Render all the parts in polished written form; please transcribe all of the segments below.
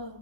Hello.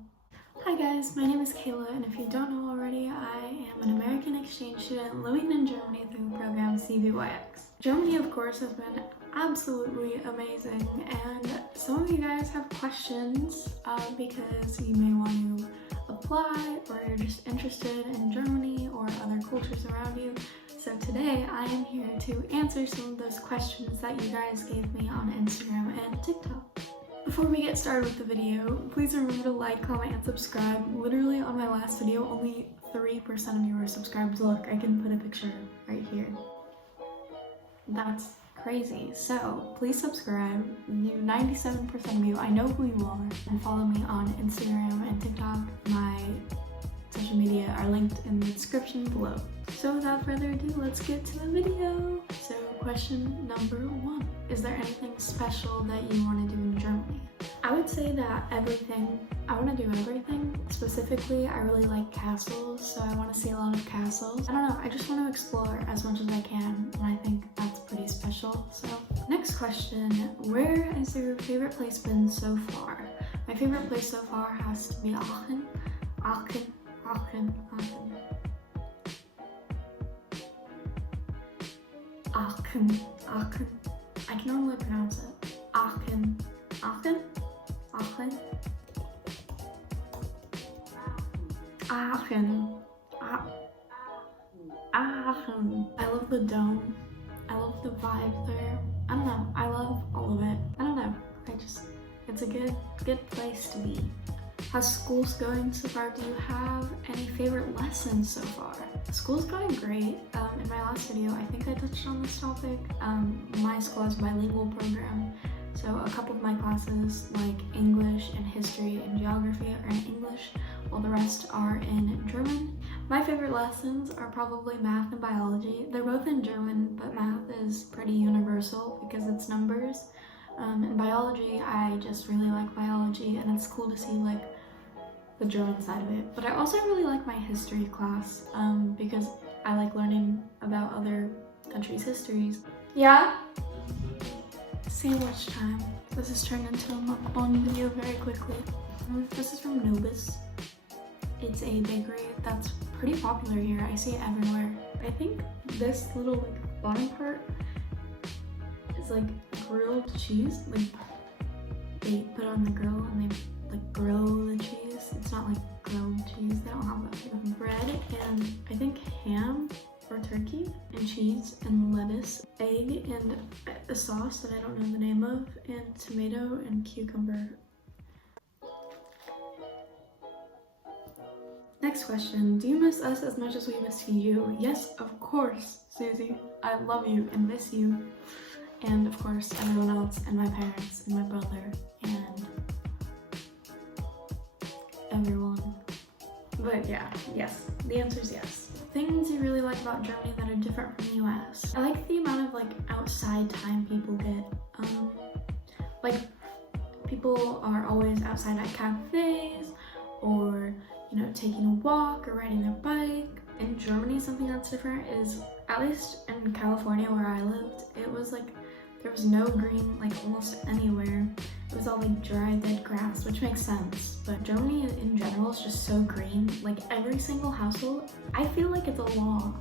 Hi guys, my name is Kayla, and if you don't know already, I am an American exchange student living in Germany through the program CBYX. Germany, of course, has been absolutely amazing, and some of you guys have questions because you may want to apply or you're just interested in Germany or other cultures around you. So today I am here to answer some of those questions that you guys gave me on Instagram and TikTok. Before we get started with the video, please remember to like, comment, and subscribe. Literally on my last video, only 3% of you were subscribed. Look, I can put a picture right here. That's crazy. So please subscribe. You 97% of you, I know who you are, and follow me on Instagram and TikTok. My social media are linked in the description below. So without further ado, let's get to the video. So question number 1. Is there anything special that you want to do in Germany? I would say that everything. I want to do everything. Specifically, I really like castles, so I want to see a lot of castles. I don't know, I just want to explore as much as I can, and I think that's pretty special. So next question, where has your favorite place been so far? My favorite place so far has to be Aachen. Aachen. I can normally pronounce it. Aachen. I love the dome. I love the vibe there. I don't know. I love all of it. I don't know. It's a good place to be. How's school's going so far? Do you have any favorite lessons so far? School's going great. In my last video, I think I touched on this topic. My school has a bilingual program, so a couple of my classes, like English and history and geography, are in English, while the rest are in German. My favorite lessons are probably math and biology. They're both in German, but math is pretty universal because it's numbers. In biology, I just really like biology, and it's cool to see like the German side of it. But I also really like my history class because I like learning about other countries' histories. Yeah? Sandwich time. This has turned into a mukbang video very quickly. This is from Nobis. It's a bakery that's pretty popular here. I see it everywhere. I think this little like bottom part is like grilled cheese. Like they put it on the grill and they like grill the cheese. It's not like grilled cheese. They don't have that. They have bread and I think ham or turkey and cheese and lettuce, egg and a sauce that I don't know the name of, and tomato and cucumber. Next question, do you miss us as much as we miss you? Yes, of course, Susie. I love you and miss you. And of course, everyone else, and my parents, and my brother, and everyone. But yeah, yes, the answer is yes. Things you really like about Germany that are different from the US. I like the amount of like outside time people get. Like people are always outside at cafes, or you know, taking a walk or riding their bike. In Germany, something that's different is, at least in California where I lived, it was like there was no green like almost anywhere. It was all like dry, dead grass, which makes sense. But Germany in general is just so green. Like every single household, I feel like it's a law.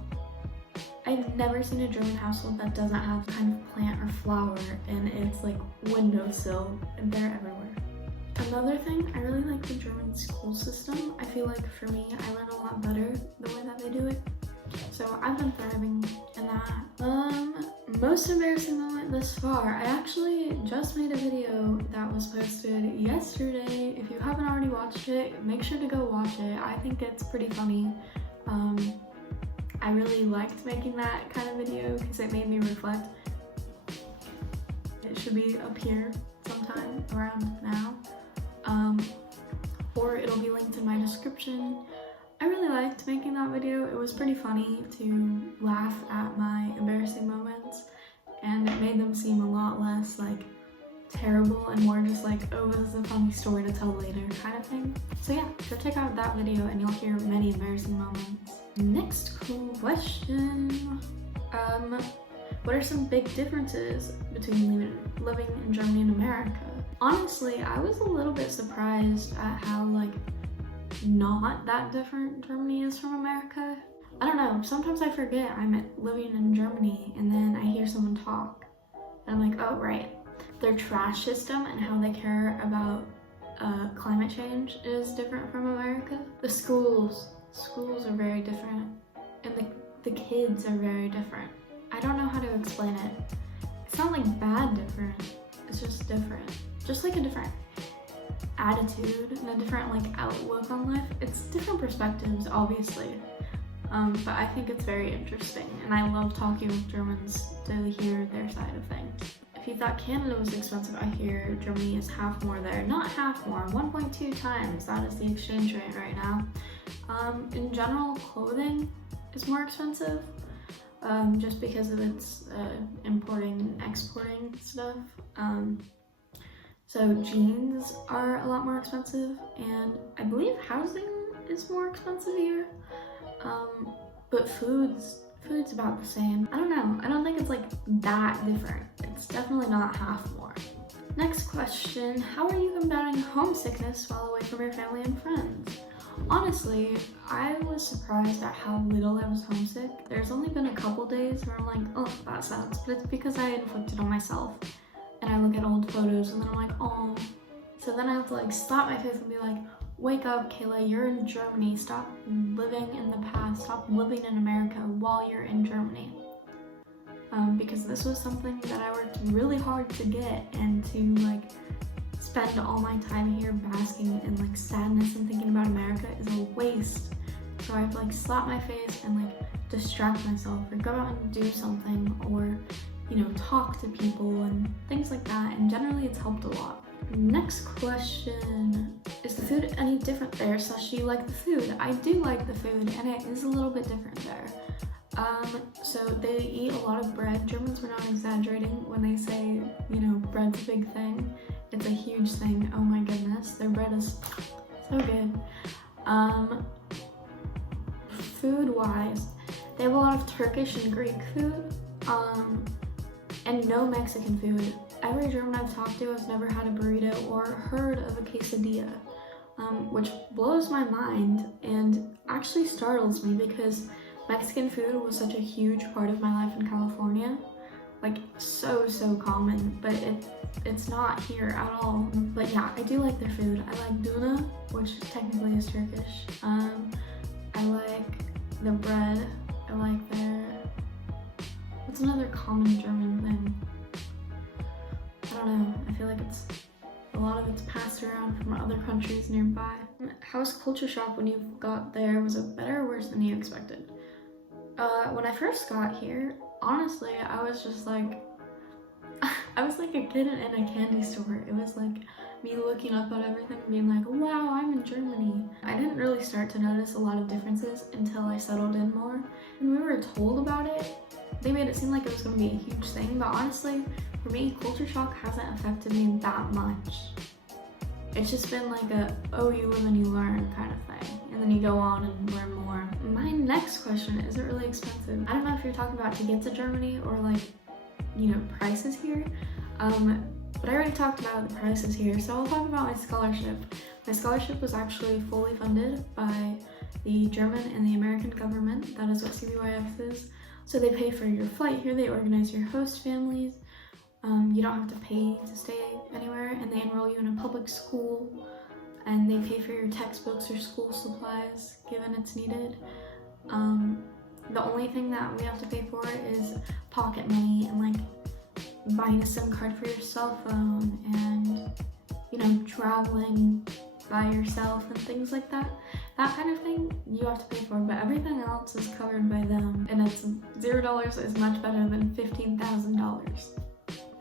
I've never seen a German household that doesn't have kind of plant or flower and it's like windowsill, and they're everywhere. Another thing, I really like the German school system. I feel like for me, I learn a lot better the way that they do it. So I've been thriving in that. Most embarrassing moment thus far. I actually just made a video that was posted yesterday. If you haven't already watched it, make sure to go watch it. I think it's pretty funny. I really liked making that kind of video because it made me reflect. It should be up here sometime around now. Or it'll be linked in my description. I really liked making that video. It was pretty funny to laugh at my embarrassing moments, and it made them seem a lot less like terrible and more just like, oh, this is a funny story to tell later kind of thing. So yeah, go check out that video and you'll hear many embarrassing moments. Next question. What are some big differences between living in Germany and America? Honestly, I was a little bit surprised at how like not that different Germany is from America. I don't know, sometimes I forget I'm living in Germany and then I hear someone talk and I'm like, oh right. Their trash system and how they care about climate change is different from America. The schools are very different, and the kids are very different. I don't know how to explain it. It's not like bad different, it's just different. Just like a different attitude and a different like outlook on life. It's different perspectives, obviously. But I think it's very interesting, and I love talking with Germans to hear their side of things. If you thought Canada was expensive, I hear Germany is half more there. Not half more, 1.2 times. That is the exchange rate right now. In general, clothing is more expensive, just because of its importing and exporting stuff. So jeans are a lot more expensive, and I believe housing is more expensive here. But food's about the same. I don't know. I don't think it's like that different. It's definitely not half more. Next question, how are you combating homesickness while away from your family and friends? Honestly, I was surprised at how little I was homesick. There's only been a couple days where I'm like, oh, that sucks. But it's because I inflicted on myself. And I look at old photos and then I'm like, oh. So then I have to like stop my face and be like, wake up, Kayla, you're in Germany. Stop living in the past. Stop living in America while you're in Germany. Because this was something that I worked really hard to get, and to like spend all my time here basking in like sadness and thinking about America is a waste. So I have to like slap my face and like distract myself, or go out and do something, or you know, talk to people and things like that, and generally it's helped a lot. Next question, is the food any different there? So do you like the food? I do like the food, and it is a little bit different there. So they eat a lot of bread. Germans were not exaggerating when they say, you know, bread's a big thing. It's a huge thing. Oh my goodness, their bread is so good. Food-wise, they have a lot of Turkish and Greek food, and no Mexican food. Every German I've talked to has never had a burrito or heard of a quesadilla, which blows my mind and actually startles me, because Mexican food was such a huge part of my life in California. Like so common, but it's not here at all. But yeah, I do like their food. I like tuna, which technically is Turkish. I like the bread. I like their, what's another common German thing? I don't know. I feel like a lot of it's passed around from other countries nearby. How was culture shock when you got there? Was it better or worse than you expected? When I first got here, honestly, I was just like, I was like a kid in a candy store. It was like me looking up at everything and being like, wow, I'm in Germany. I didn't really start to notice a lot of differences until I settled in more. When we were told about it, they made it seem like it was going to be a huge thing, but honestly, for me, culture shock hasn't affected me that much. It's just been like a, oh, you live and you learn kind of thing. And then you go on and learn more. My next question, is it really expensive? I don't know if you're talking about to get to Germany or like, you know, prices here. But I already talked about the prices here, so I'll talk about my scholarship. My scholarship was actually fully funded by the German and the American government. That is what CBYX is. So they pay for your flight here, they organize your host families. You don't have to pay to stay anywhere, and they enroll you in a public school, and they pay for your textbooks or school supplies given it's needed. The only thing that we have to pay for is pocket money and like buying a SIM card for your cell phone, and you know, traveling by yourself and things like that. That kind of thing you have to pay for, but everything else is covered by them, and it's $0 is much better than $15,000.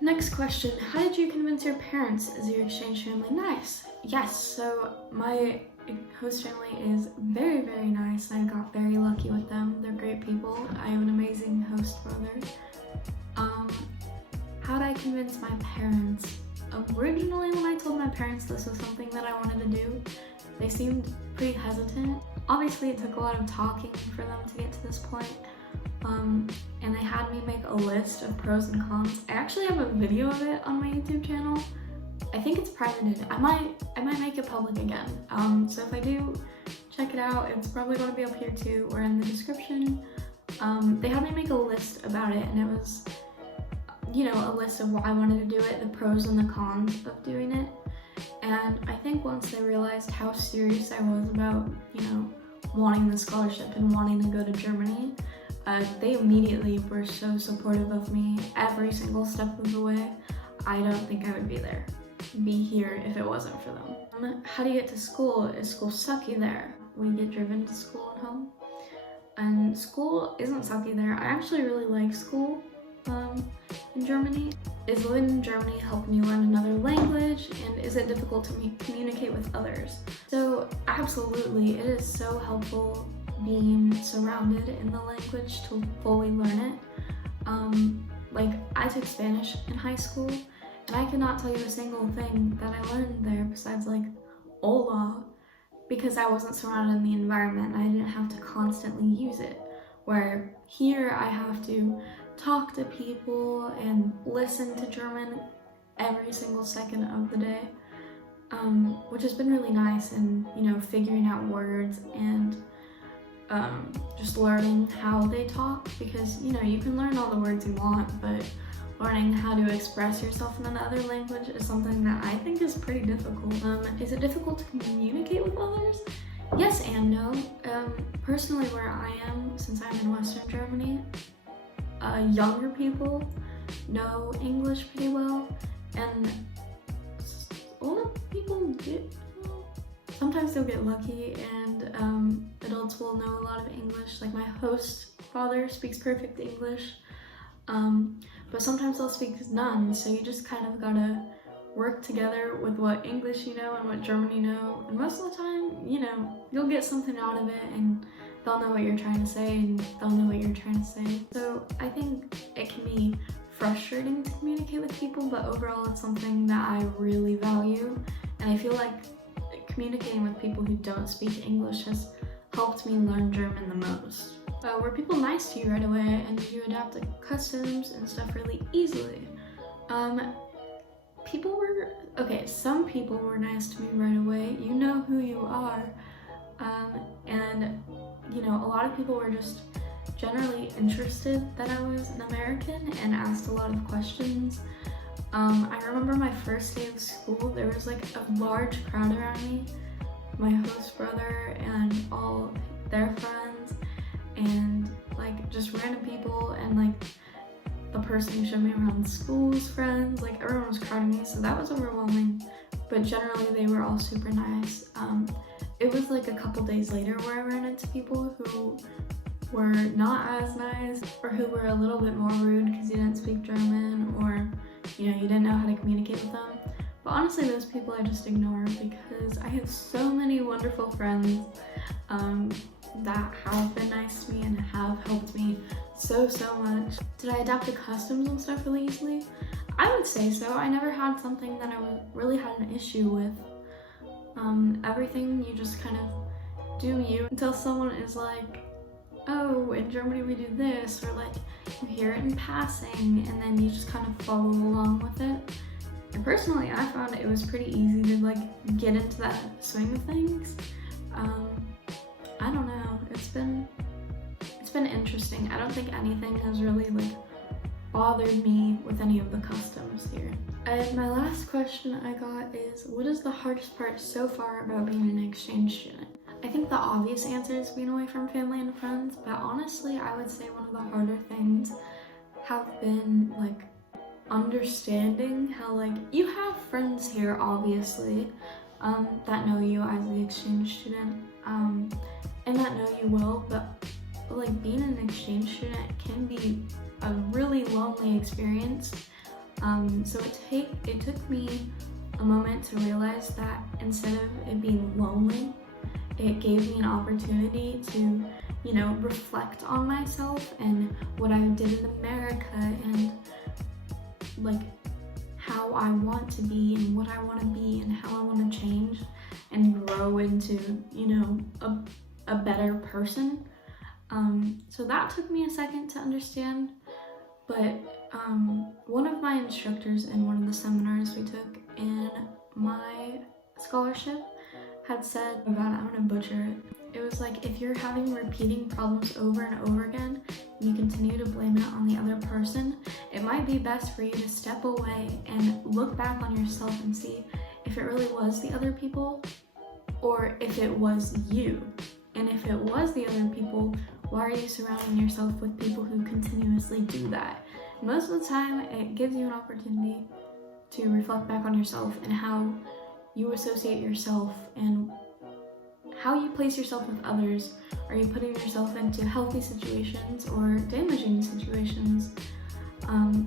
Next question, how did you convince your parents? Is your exchange family nice? Yes, so my host family is very nice. I got very lucky with them. They're great people. I have an amazing host brother. How did I convince my parents? Originally, when I told my parents this was something that I wanted to do, they seemed pretty hesitant. Obviously, it took a lot of talking for them to get to this point. And they had me make a list of pros and cons. I actually have a video of it on my YouTube channel. I think it's privated. I might make it public again. So if I do, check it out. It's probably going to be up here too or in the description. They had me make a list about it, and it was, you know, a list of why I wanted to do it, the pros and the cons of doing it. And I think once they realized how serious I was about, you know, wanting the scholarship and wanting to go to Germany, they immediately were so supportive of me every single step of the way. I don't think I would be here if it wasn't for them. How do you get to school? Is school sucky there? We get driven to school and home. And school isn't sucky there. I actually really like school in Germany. Is living in Germany helping you learn another language, and is it difficult to communicate with others? So absolutely, it is so helpful being surrounded in the language to fully learn it. Like, I took Spanish in high school, and I cannot tell you a single thing that I learned there besides like hola, because I wasn't surrounded in the environment. I didn't have to constantly use it, where here I have to talk to people and listen to German every single second of the day, which has been really nice, and, you know, figuring out words and just learning how they talk, because, you know, you can learn all the words you want, but learning how to express yourself in another language is something that I think is pretty difficult. Is it difficult to communicate with others? Yes and no. Personally, where I am, since I'm in Western Germany, younger people know English pretty well, and older people sometimes they'll get lucky, and adults will know a lot of English. Like my host father speaks perfect English, but sometimes they'll speak none, so you just kind of gotta work together with what English you know and what German you know, and most of the time, you know, you'll get something out of it, and they'll know what you're trying to say, and they'll know what you're trying to say. So I think it can be frustrating to communicate with people, but overall it's something that I really value, and I feel like communicating with people who don't speak English has helped me learn German the most. Were people nice to you right away, and did you adapt to customs and stuff really easily? Some people were nice to me right away. You know who you are. And, you know, a lot of people were just generally interested that I was an American and asked a lot of questions. I remember my first day of school, there was like a large crowd around me, my host brother and all their friends, and like just random people, and like the person who showed me around school's friends, like everyone was crowding me, so that was overwhelming, but generally they were all super nice. It was like a couple days later where I ran into people who were not as nice, or who were a little bit more rude because you didn't speak German, or, you know, you didn't know how to communicate with them. But honestly, those people I just ignore, because I have so many wonderful friends that have been nice to me and have helped me so much. Did I adapt to customs and stuff really easily? I would say so. I never had something that I really had an issue with. Everything, you just kind of do you until someone is like, oh, in Germany we do this, or like you hear it in passing, and then you just kind of follow along with it. And personally, I found it was pretty easy to like get into that swing of things. I don't know, it's been interesting. I don't think anything has really like bothered me with any of the customs here. And my last question I got is, what is the hardest part so far about being an exchange student? I think the obvious answer is being away from family and friends, but honestly, I would say one of the harder things have been like understanding how, like, you have friends here obviously that know you as the exchange student and that know you well, but like being an exchange student can be a really lonely experience. So it took me a moment to realize that instead of it being lonely, it gave me an opportunity to, you know, reflect on myself and what I did in America, and like how I want to be and what I want to be and how I want to change and grow into, you know, a better person. So that took me a second to understand, but one of my instructors in one of the seminars we took in my scholarship had said about, I'm gonna butcher it. It was like, if you're having repeating problems over and over again, and you continue to blame it on the other person, it might be best for you to step away and look back on yourself and see if it really was the other people or if it was you. And if it was the other people, why are you surrounding yourself with people who continuously do that? Most of the time, it gives you an opportunity to reflect back on yourself and how you associate yourself and how you place yourself with others. Are you putting yourself into healthy situations or damaging situations?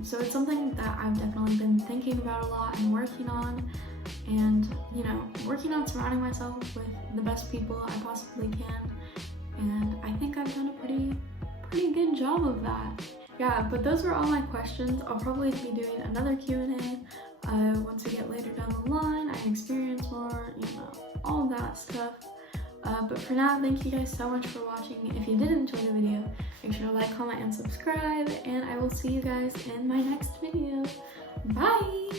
So it's something that I've definitely been thinking about a lot and working on, and working on surrounding myself with the best people I possibly can. And I think I've done a pretty good job of that. Yeah, but those were all my questions. I'll probably be doing another Q&A once we get later down the line. I experience more, all that stuff. But for now, thank you guys so much for watching. If you did enjoy the video, make sure to like, comment, and subscribe, and I will see you guys in my next video. Bye!